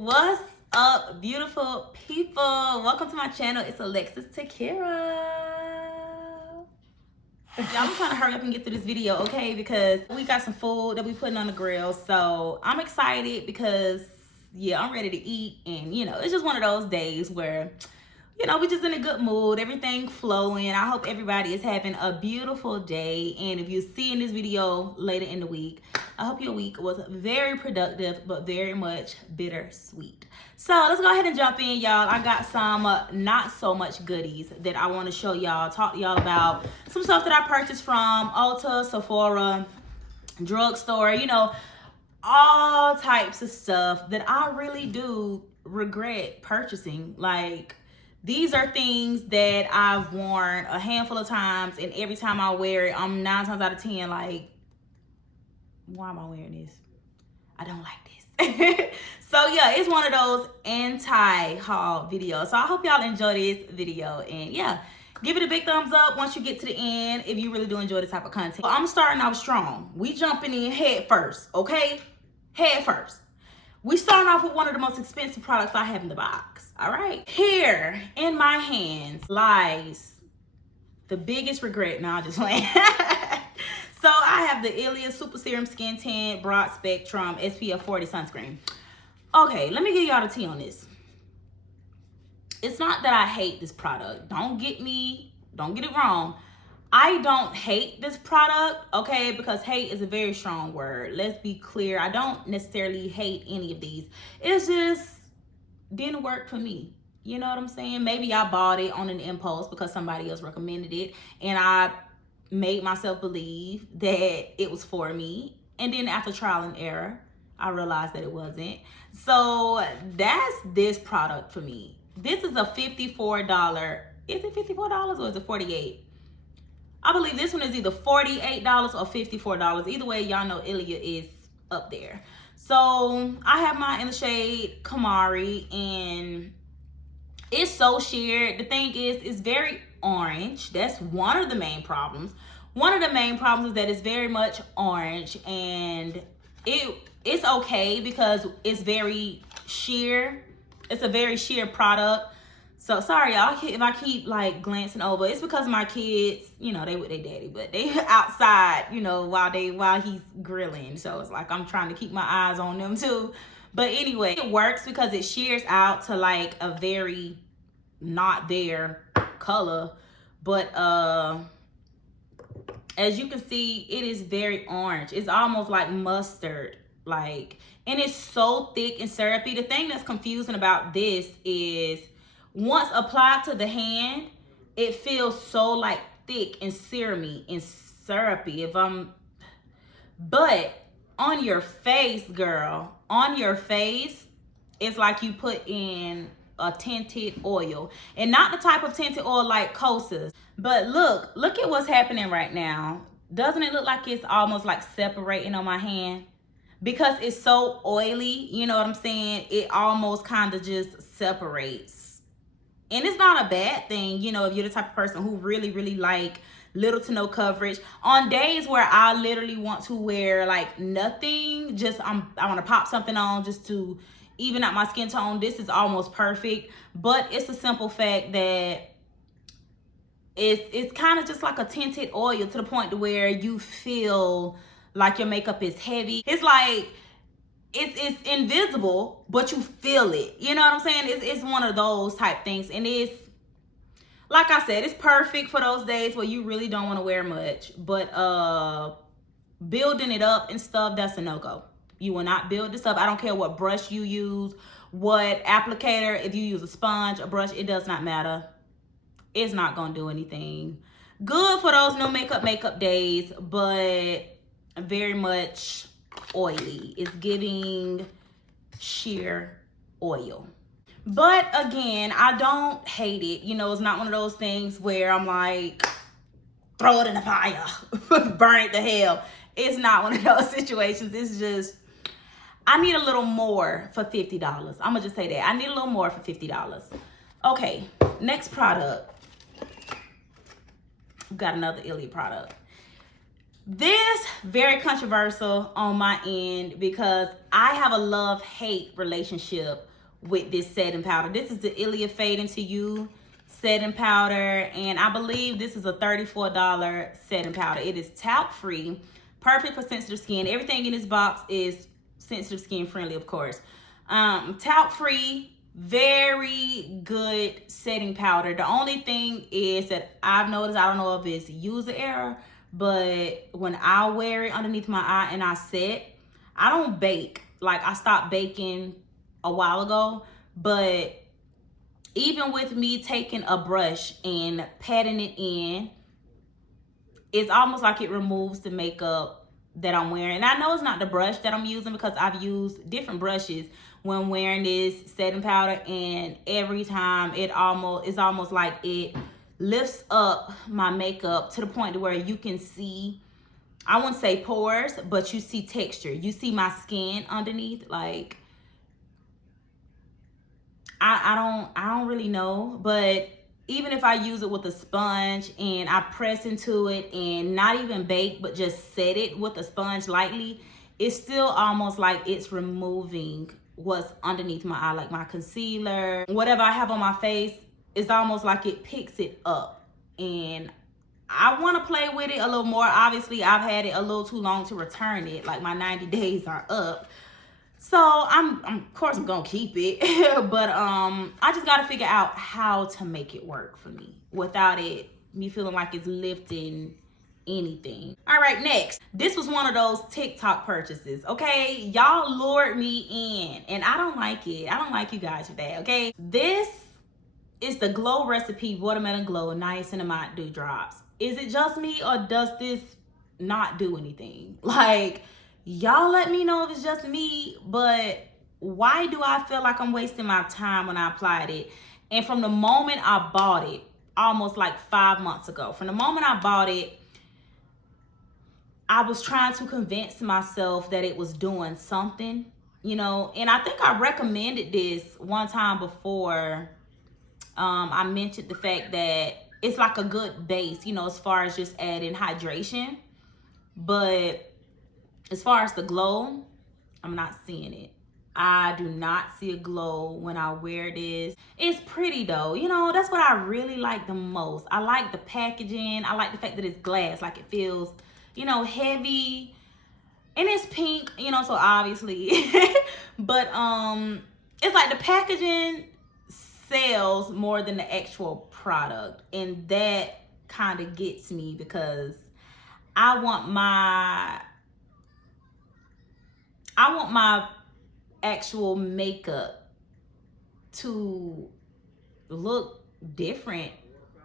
What's up, beautiful people? Welcome to my channel. It's Alexis Takira. Y'all, I'm trying to hurry up and get through this video, okay? Because we got some food that we putting on the grill. So I'm excited because, yeah, I'm ready to eat. And, you know, it's just one of those days where, you know, we're just in a good mood. Everything flowing. I hope everybody is having a beautiful day. And if you see in this video later in the week, I hope your week was very productive, but very much bittersweet. So let's go ahead and jump in, y'all. I got some not so much goodies that I want to show y'all, talk to y'all about some stuff that I purchased from Ulta, Sephora, drugstore, you know, all types of stuff that I really do regret purchasing. Like, these are things that I've worn a handful of times, and every time I wear it, I'm 9 times out of 10 like, why am I wearing this? I don't like this. So yeah, it's one of those anti-haul videos. So I hope y'all enjoy this video, and yeah, give it a big thumbs up once you get to the end if you really do enjoy this type of content. I'm starting off strong. We jumping in head first, okay? Head first. We starting off with one of the most expensive products I have in the box, all right? Here in my hands lies the biggest regret. Now I just went. So I have the Ilia Super Serum Skin Tint Broad Spectrum SPF 40 Sunscreen. Okay, let me give y'all the tea on this. It's not that I hate this product. Don't get it wrong. I don't hate this product, okay? Because hate is a very strong word. Let's be clear. I don't necessarily hate any of these. It's just didn't work for me. You know what I'm saying? Maybe I bought it on an impulse because somebody else recommended it, and I made myself believe that it was for me. And then after trial and error, I realized that it wasn't. So that's this product for me. This is a $54. Is it $54 or is it $48? I believe this one is either $48 or $54. Either way, y'all know Ilia is up there. So I have mine in the shade Kamari, and it's so sheer. The thing is, it's very orange. That's one of the main problems. One of the main problems is that it's very much orange, and it's okay because it's very sheer. It's a very sheer product. So sorry y'all if I keep like glancing over. It's because my kids, you know, they with their daddy, but they outside, you know, while he's grilling. So it's like I'm trying to keep my eyes on them too. But anyway, it works because it shears out to like a very not there color. But as you can see, it is very orange. It's almost like mustard, like, and it's so thick and syrupy. The thing that's confusing about this is once applied to the hand, it feels so like thick and serumy and syrupy. But on your face, girl, on your face, it's like you put in a tinted oil, and not the type of tinted oil like Kosas. But look at what's happening right now. Doesn't it look like it's almost like separating on my hand? Because it's so oily, you know what I'm saying? It almost kind of just separates. And it's not a bad thing, you know, if you're the type of person who really like little to no coverage. On days where I literally want to wear like nothing, just I want to pop something on just to even out my skin tone, this is almost perfect. But it's a simple fact that it's kind of just like a tinted oil to the point to where you feel like your makeup is heavy. It's like it's invisible, but you feel it. You know what I'm saying? It's one of those type things. And it's, like I said, it's perfect for those days where you really don't want to wear much. But building it up and stuff, that's a no-go. You will not build this up. I don't care what brush you use, what applicator, if you use a sponge, a brush, it does not matter. It's not gonna do anything. Good for those no makeup days, but very much oily. It's giving sheer oil. But again, I don't hate it. You know, it's not one of those things where I'm like, throw it in the fire, burn it to hell. It's not one of those situations. It's just, I need a little more for $50. I'm gonna just say that. I need a little more for $50. Okay, next product. We've got another Ilia product. This very controversial on my end because I have a love-hate relationship with this setting powder. This is the Ilia Fade Into You setting powder, and I believe this is a $34 setting powder. It is talc-free, perfect for sensitive skin. Everything in this box is sensitive skin friendly, of course. Talc-free, very good setting powder. The only thing is that I've noticed, I don't know if it's user error, but when I wear it underneath my eye and I set, I don't bake. Like, I stopped baking a while ago, but even with me taking a brush and patting it in, it's almost like it removes the makeup that I'm wearing. And I know it's not the brush that I'm using because I've used different brushes when wearing this setting powder, and every time it's almost like it lifts up my makeup to the point to where you can see, I wouldn't say pores, but you see texture. You see my skin underneath. Like, I don't really know, but even if I use it with a sponge and I press into it and not even bake, but just set it with a sponge lightly, it's still almost like it's removing what's underneath my eye, like my concealer, whatever I have on my face. It's almost like it picks it up, and I want to play with it a little more. Obviously, I've had it a little too long to return it. Like, my 90 days are up. So of course I'm gonna keep it, but I just gotta figure out how to make it work for me without me feeling like it's lifting anything. All right, next, this was one of those TikTok purchases. Okay, y'all lured me in, and I don't like it. I don't like you guys for that. Okay, this is the Glow Recipe Watermelon Glow Niacinamide Dew Drops. Is it just me, or does this not do anything? Like, y'all let me know if it's just me, but why do I feel like I'm wasting my time when I applied it? And from the moment I bought it, almost like 5 months ago, from the moment I bought it, I was trying to convince myself that it was doing something, you know. And I think I recommended this one time before. I mentioned the fact that it's like a good base, you know, as far as just adding hydration. But as far as the glow, I'm not seeing it. I do not see a glow when I wear this. It's pretty though, you know. That's what I really like the most. I like the packaging. I like the fact that it's glass, like it feels, you know, heavy, and it's pink, you know, so obviously but it's like the packaging sells more than the actual product, and that kind of gets me because I want my actual makeup to look different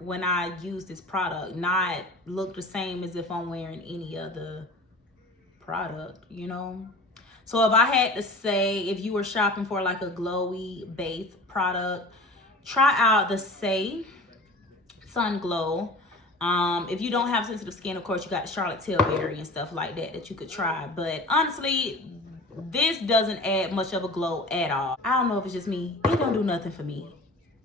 when I use this product, not look the same as if I'm wearing any other product, you know. So if I had to say, if you were shopping for like a glowy base product, try out the Say Sun Glow. If you don't have sensitive skin, of course, you got Charlotte Tilbury and stuff like that you could try. But honestly, this doesn't add much of a glow at all. I don't know if it's just me. It don't do nothing for me.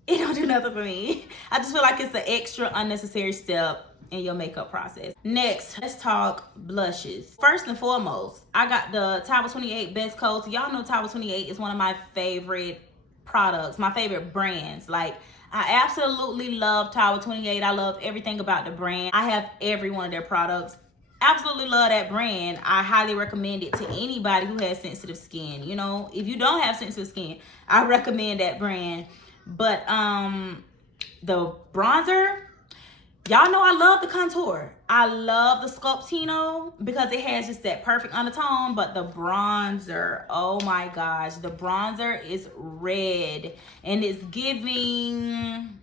It don't do nothing for me. I just feel like it's an extra unnecessary step in your makeup process. Next, let's talk blushes. First and foremost, I got the Tower 28 Best Coat. Y'all know Tower 28 is one of my favorite products, my favorite brands. Like, I absolutely love Tower 28. I love everything about the brand. I have every one of their products. Absolutely love that brand. I highly recommend it to anybody who has sensitive skin. You know, if you don't have sensitive skin, I recommend that brand. But the bronzer, y'all know I love the contour. I love the Sculptino because it has just that perfect undertone. But the bronzer, oh my gosh, the bronzer is red and it's giving,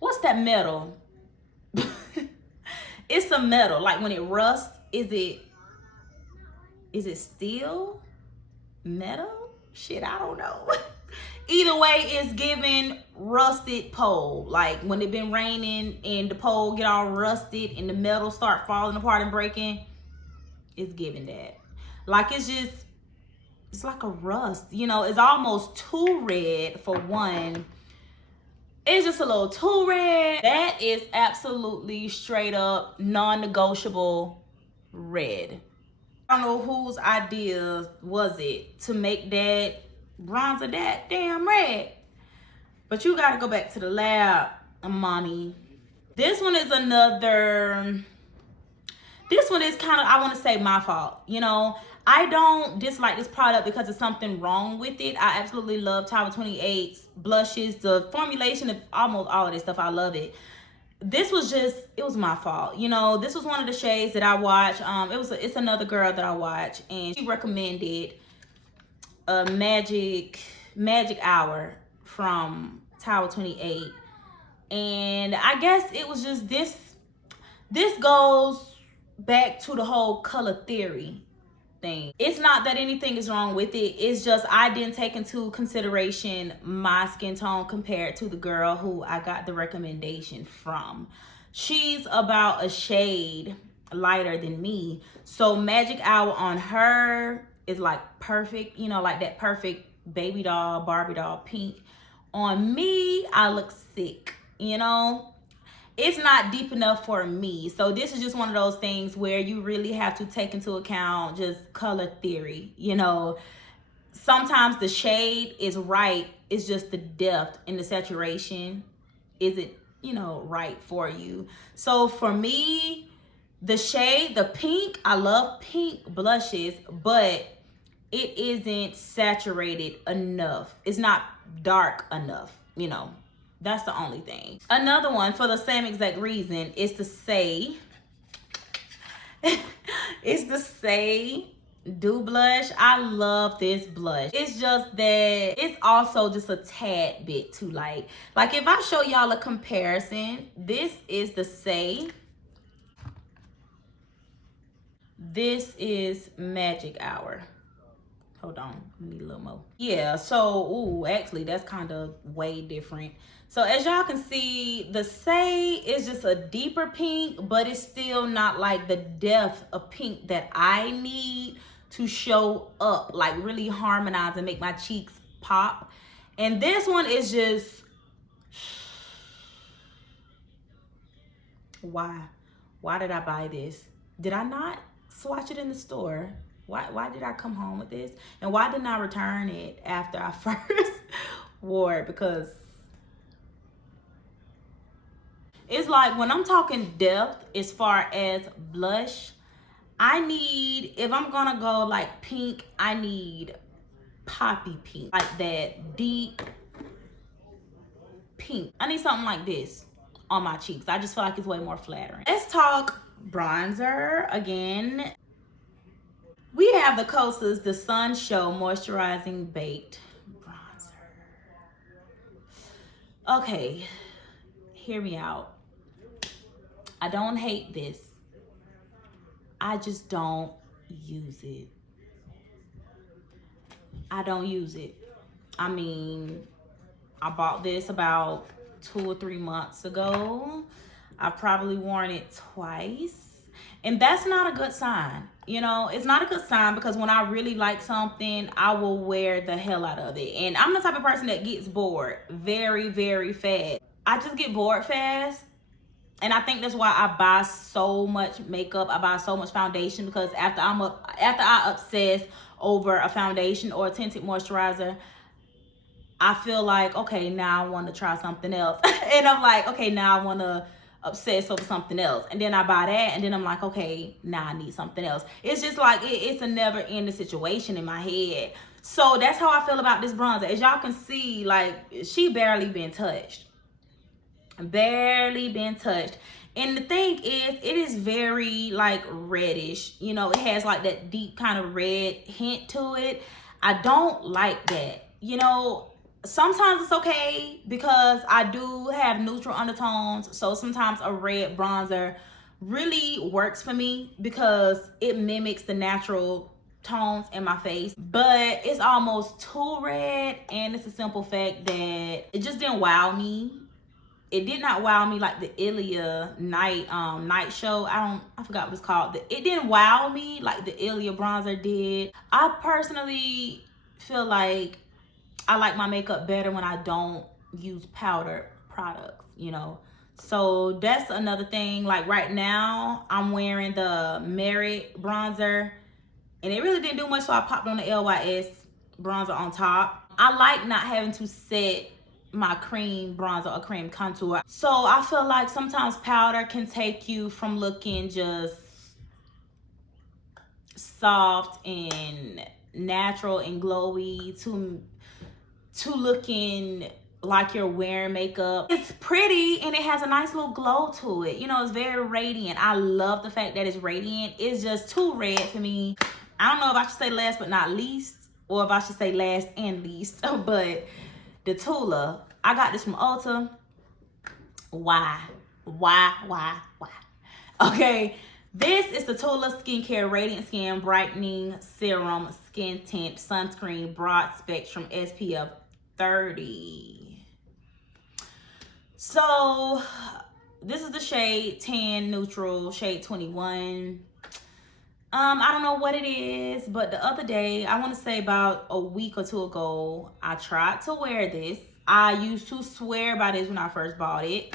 what's that metal? It's a metal. Like when it rusts, is it steel? Metal? Shit, I don't know. Either way, it's giving rusted pole. Like when it been raining and the pole get all rusted and the metal start falling apart and breaking, it's giving that. Like it's like a rust, you know. It's almost too red for one. It's just a little too red. That is absolutely straight up non-negotiable red. I don't know whose idea was it to make that bronzer that damn red. But you gotta go back to the lab, mommy. This one is another, this one is kind of, I want to say, my fault. You know, I don't dislike this product because there's something wrong with it. I absolutely love Tower 28's blushes. The formulation of almost all of this stuff, I love it. This was just, it was my fault. You know, this was one of the shades that I watched. It's another girl that I watch, and she recommended a magic hour from Tower 28. And I guess it was just this goes back to the whole color theory thing. It's not that anything is wrong with it. It's just I didn't take into consideration my skin tone compared to the girl who I got the recommendation from. She's about a shade lighter than me. So magic hour on her is like perfect, you know, like that perfect baby doll, Barbie doll pink. On me, I look sick, you know. It's not deep enough for me. So this is just one of those things where you really have to take into account just color theory. You know, sometimes the shade is right. It's just the depth and the saturation isn't, you know, right for you. So for me, the shade, the pink, I love pink blushes, but it isn't saturated enough. It's not dark enough, you know. That's the only thing. Another one for the same exact reason is to say, it's the Say Dew blush. I love this blush. It's just that it's also just a tad bit too light. Like if I show y'all a comparison, this is the Say. This is Magic Hour. Hold on, we need a little more. Yeah, so, ooh, actually, that's kind of way different. So as y'all can see, the Say is just a deeper pink, but it's still not like the depth of pink that I need to show up, like really harmonize and make my cheeks pop. And this one is just, why? Why did I buy this? Did I not swatch it in the store? Why did I come home with this? And why didn't I return it after I first wore it? Because it's like when I'm talking depth as far as blush, I need, if I'm gonna go like pink, I need poppy pink. Like that deep pink. I need something like this on my cheeks. I just feel like it's way more flattering. Let's talk bronzer again. We have the Kosas The Sun Show Moisturizing Baked Bronzer. Okay, hear me out. I don't hate this. I just don't use it. I don't use it. I mean, I bought this about 2 or 3 months ago. I've probably worn it twice. And that's not a good sign. You know, it's not a good sign because when I really like something, I will wear the hell out of it. And I'm the type of person that gets bored very, very fast. I just get bored fast. And I think that's why I buy so much makeup. I buy so much foundation because after I obsess over a foundation or a tinted moisturizer, I feel like, okay, now I want to try something else. And I'm like, okay, now I want to obsess over something else. And then I buy that, and then I'm like, okay, now I need something else. It's just like, it's a never-ending situation in my head. So that's how I feel about this bronzer. As y'all can see, like, she barely been touched. Barely been touched. And the thing is, it is very, like, reddish. You know, it has, like, that deep kind of red hint to it. I don't like that. You know, sometimes it's okay because I do have neutral undertones. So sometimes a red bronzer really works for me because it mimics the natural tones in my face. But it's almost too red, and it's a simple fact that it just didn't wow me. It did not wow me like the Ilia night show. I forgot what it's called. It didn't wow me like the Ilia bronzer did. I personally feel like I like my makeup better when I don't use powder products, you know. So that's another thing. Like right now, I'm wearing the Merit bronzer, and it really didn't do much, so I popped on the LYS bronzer on top. I like not having to set my cream bronzer or cream contour. So I feel like sometimes powder can take you from looking just soft and natural and glowy to looking like you're wearing makeup. It's pretty and it has a nice little glow to it. You know, it's very radiant. I love the fact that it's radiant. It's just too red for me. I don't know if I should say last but not least, or if I should say last and least, but the Tula, I got this from Ulta. Why? Okay, this is the Tula Skincare Radiant Skin Brightening Serum Skin Tint Sunscreen Broad Spectrum SPF 30. So this is the shade Tan Neutral, shade 21. I don't know what it is, but the other day, I want to say about a week or two ago, I tried to wear this. I used to swear by this when I first bought it.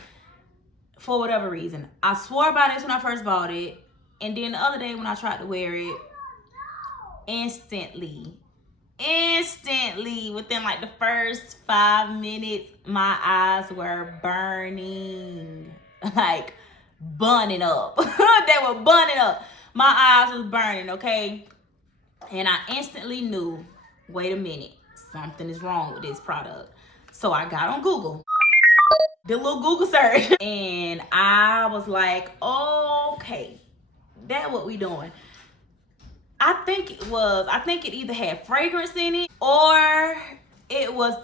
For whatever reason, I swore by this when I first bought it. And then the other day when I tried to wear it, instantly, within like the first 5 minutes, my eyes were burning. Like, burning up. They were burning up. My eyes was burning, okay? And I instantly knew, wait a minute, something is wrong with this product. So I got on Google, did a little Google search, and I was like, okay, that's what we doing. I think it either had fragrance in it or it was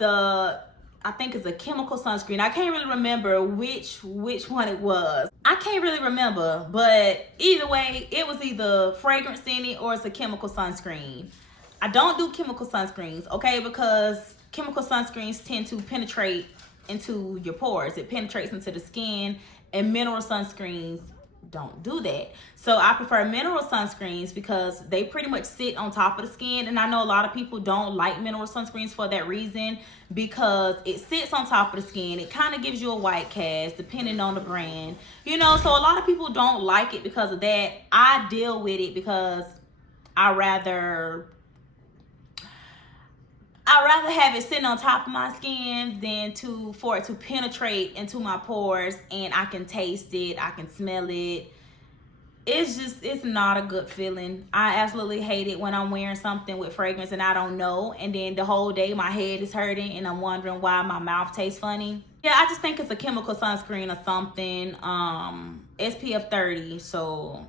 I think it's a chemical sunscreen. I can't really remember which one it was. I can't really remember, but either way, it was either fragrance in it or it's a chemical sunscreen. I don't do chemical sunscreens, okay, because chemical sunscreens tend to penetrate into your pores. It penetrates into the skin, and mineral sunscreens don't do that. So I prefer mineral sunscreens because they pretty much sit on top of the skin, and I know a lot of people don't like mineral sunscreens for that reason, because it sits on top of the skin. It kind of gives you a white cast depending on the brand, you know. So a lot of people don't like it because of that. I deal with it because I rather have it sitting on top of my skin than for it to penetrate into my pores, and I can taste it, I can smell it. It's not a good feeling. I absolutely hate it when I'm wearing something with fragrance and I don't know, and then the whole day my head is hurting and I'm wondering why my mouth tastes funny. Yeah, I just think it's a chemical sunscreen or something. SPF 30, so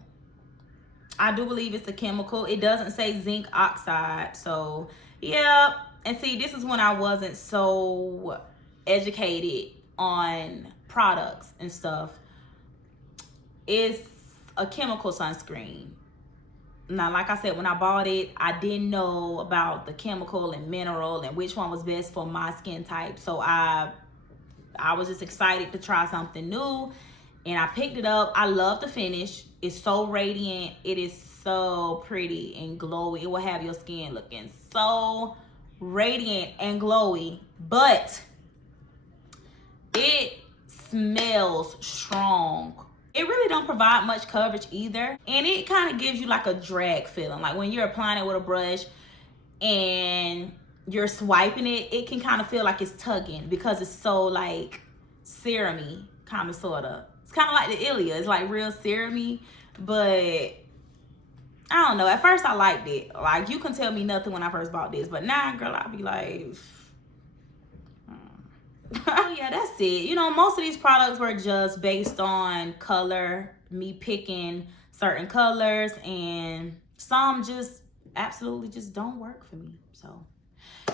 I do believe it's a chemical. It doesn't say zinc oxide, so yeah. And see, this is when I wasn't so educated on products and stuff. It's a chemical sunscreen. Now, like I said, when I bought it, I didn't know about the chemical and mineral and which one was best for my skin type. So I was just excited to try something new, and I picked it up. I love the finish. It's so radiant. It is so pretty and glowy. It will have your skin looking so radiant and glowy, but it smells strong. It really don't provide much coverage either, and it kind of gives you like a drag feeling. Like when you're applying it with a brush and you're swiping it, it can kind of feel like it's tugging because it's so like serum-y, kind of, sort of. It's kind of like the Ilia. It's like real serum-y, but I don't know. At first, I liked it. Like, you can tell me nothing when I first bought this. But now, girl, I'll be like, yeah, that's it. You know, most of these products were just based on color, me picking certain colors, and some just absolutely just don't work for me. So,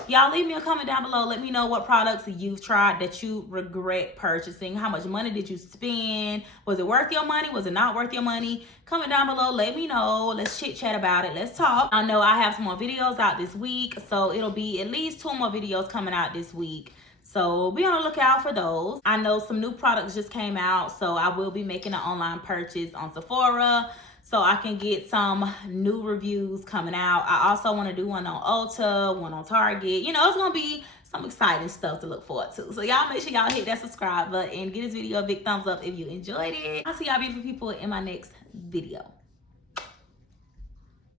y'all leave me a comment down below. Let me know what products you've tried that you regret purchasing. How much money did you spend? Was it worth your money? Was it not worth your money? Comment down below. Let me know. Let's chit chat about it. Let's talk. I know I have some more videos out this week, so it'll be at least 2 more videos coming out this week. So be on the lookout for those. I know some new products just came out, so I will be making an online purchase on Sephora so I can get some new reviews coming out. I also want to do one on Ulta, one on Target. You know, it's going to be some exciting stuff to look forward to. So y'all make sure y'all hit that subscribe button and give this video a big thumbs up if you enjoyed it. I'll see y'all beautiful people in my next video.